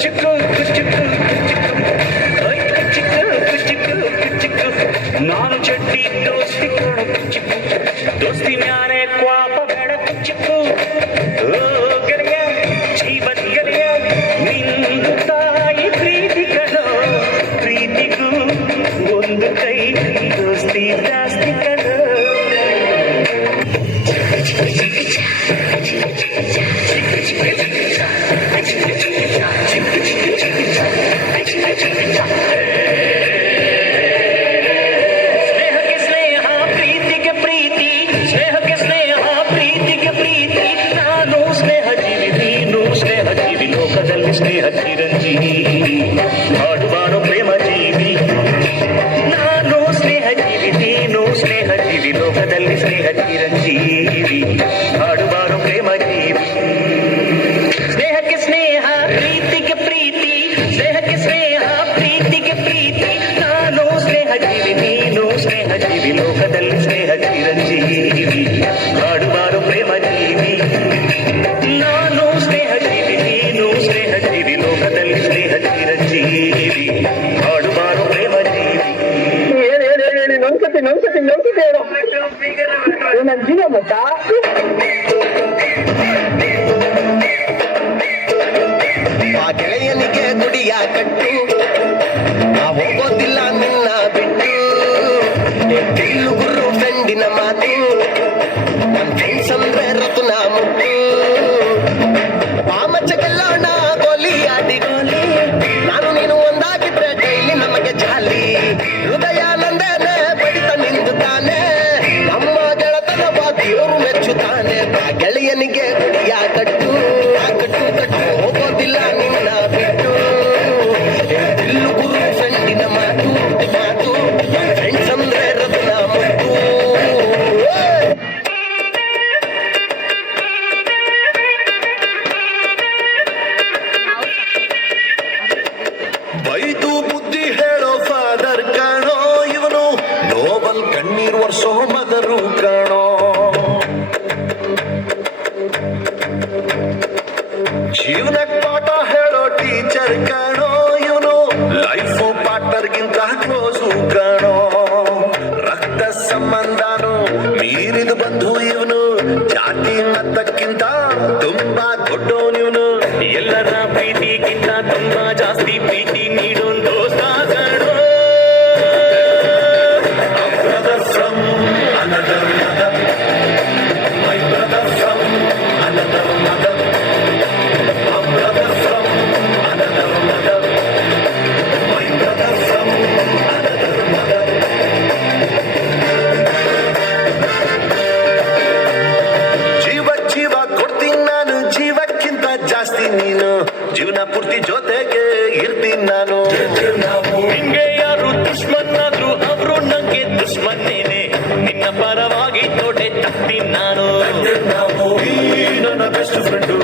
ಕುಚ್ಚುಕು ಕುಚ್ಚುಕು ಕುಚ್ಚುಕು ಕುಚ್ಚುಕು ಕುಚ್ಚುಕು ನಾನು ಚಡ್ಡಿ ದೋಸ್ತಿ ಕೊಡ ಕುಚ್ಚುಕು ದೋಸ್ತಿ ಮ್ಯಾನೆ ಕ್ವಾಪ ಬೇಡ ಕುಚ್ಚುಕು ಓ ಗೆಳೆಯ ಜೀವನ್ ಗೆಳೆಯ ನಿನ್ನ ತಾಯಿ ಪ್ರೀತಿ ಕಣೋ ಪ್ರೀತಿಗೂ ಒಂದು ಕೈ ದೋಸ್ತಿ ಜಾಸ್ತಿ ಕಣೋ ಸ್ನೇಹ ಚಿರಂಜೀವಿ ಹಾಡುವಾರೋ ಪ್ರೇಮ ಜೀವಿ ನಾನು ಸ್ನೇಹ ಜೀವಿ ನೀನು ಸ್ನೇಹ ಜೀವಿ ಲೋಕದಲ್ಲಿ ಸ್ನೇಹ ಚಿರಂಜೀವಿ ಹಾಡುವಾರೋ ಪ್ರೇಮ ಜೀವಿ ಸ್ನೇಹಕ್ಕೆ ಸ್ನೇಹ ಪ್ರೀತಿಗೆ ಪ್ರೀತಿ ಸ್ನೇಹಕ್ಕೆ ಸ್ನೇಹ ಪ್ರೀತಿಗೆ ಪ್ರೀತಿ ನಾನು ಸ್ನೇಹ ಜೀವಿ ನೀನು ಸ್ನೇಹ ಜೀವಿ ಲೋಕದಲ್ಲಿ ಸ್ನೇಹ ಚಿರಂಜೀವಿ ಹಾಡುವಾರೋ ಪ್ರೇಮ ಜೀವಿ ನಾನು ಸ್ನೇಹ ಜೀವಿ ನೀನು ಸ್ನೇಹ ಜೀವಿ ಲೋಕದಲ್ಲಿ ಸ್ನೇಹ ಚಿರಂಜೀವಿ ಹಾಡುವಾರೋ ಪ್ರೇಮ ಜೀವಿ ನನ್ಸತಿ ಹೇಳು ನನ್ನ ಜೀವ ಗೊತ್ತಾ ಆ ಗೆಳೆಯನಿಗೆ ಗುಡಿಯ ಕಟ್ಟು ಹೋಗೋದಿಲ್ಲ ನಿನ್ನ ಬಿಟ್ಟು ತಿಲ್ಲು ಗುರು ಫ್ರೆಂಡಿನ ಮಾತು ನನ್ನ ಫ್ರೆಂಡ್ಸ್ ಅಂದ್ರೆ ರತುನ ಮುಟ್ಟು ಪಾಮಚ್ಚಗೆಲ್ಲೋಣ ಗೋಲಿ ಆಡಿ ಗೋಲಿ ನಾನು ನೀನು ಒಂದಾಗಿದ್ರೆ ಡೈಲಿ ನಮಗೆ ಜಾಲಿ ಹೃದಯ ನಂದೇನೆ ಬಡಿತ ನಿಂದು ತಾನೆ ನಮ್ಮ ಗೆಳತನ ದೇವರು ಮೆಚ್ಚುತ್ತಾನೆ ಆ ಗೆಳೆಯನಿಗೆ ಗುಡಿಯ ಕಟ್ಟು ಕಟ್ಟು ಕಟ್ಟು ಹೋಗೋದಿಲ್ಲ ನಿನ್ನ ಬಿಟ್ಟು ತಿಲ್ಲು ಗುರು ಫ್ರೆಂಡಿನ ಮಾತು ಮಾತು ಫ್ರೆಂಡ್ಸ್ ಅಂದ್ರೆ ರತುನ ಮುಟ್ಟು ಬೈದು ಬುದ್ಧಿ ಹೇಳೋ ಫಾದರ್ ಕಾಣೋ ಇವನು ನೋಬಲ್ ಕಣ್ಣೀರ್ ವರ್ಷೋ ಮದರು ಕಾಣೋ ಜೀವನಕ್ಕೆ ಪಾಠ ಹೇಳೋ ಟೀಚರ್ ಕಾಣೋ ಇವನು ಲೈಫ್ ಪಾರ್ಟ್ನರ್ಗಿಂತ ಕ್ಲೋಸು ಕಾಣೋ ರಕ್ತ ಸಂಬಂಧನು ಮೀರಿದು ಬಂಧು ಇವನು ಜಾತಿ ಮತಕ್ಕಿಂತ ತುಂಬಾ ದೊಡ್ಡವನಿವನು ಎಲ್ಲರ ಪ್ರೀತಿಗಿಂತ ತುಂಬಾ ಜಾಸ್ತಿ ಪ್ರೀತಿ ನೀಡೋನ್ ದೋಸ್ತ ಕಣೋ brother from another mother, my brother from another mother, my brother from another mother, my brother from another mother. ಜೀವ ಕೊಡ್ತೀನಿ ನಾನು ಜೀವಕ್ಕಿಂತ ಜಾಸ್ತಿ ನೀನು ಜೀವನ ಪೂರ್ತಿ ಜೊತೆಗೆ ಇರ್ತೀನಿ ನಾನು ನಿಂಗೆ ಯಾರು ದುಶ್ಮನ್ನಾದ್ರು ಅವರು ನಂಗೆ ದುಶ್ಮನ್ನೇನೆ ನಿನ್ನ ಪರವಾಗಿ ತೋಟೆ ತಗ್ತೀನಿ ನಾನು ನನ್ನ ಬೆಸ್ಟ್ ಫ್ರೆಂಡು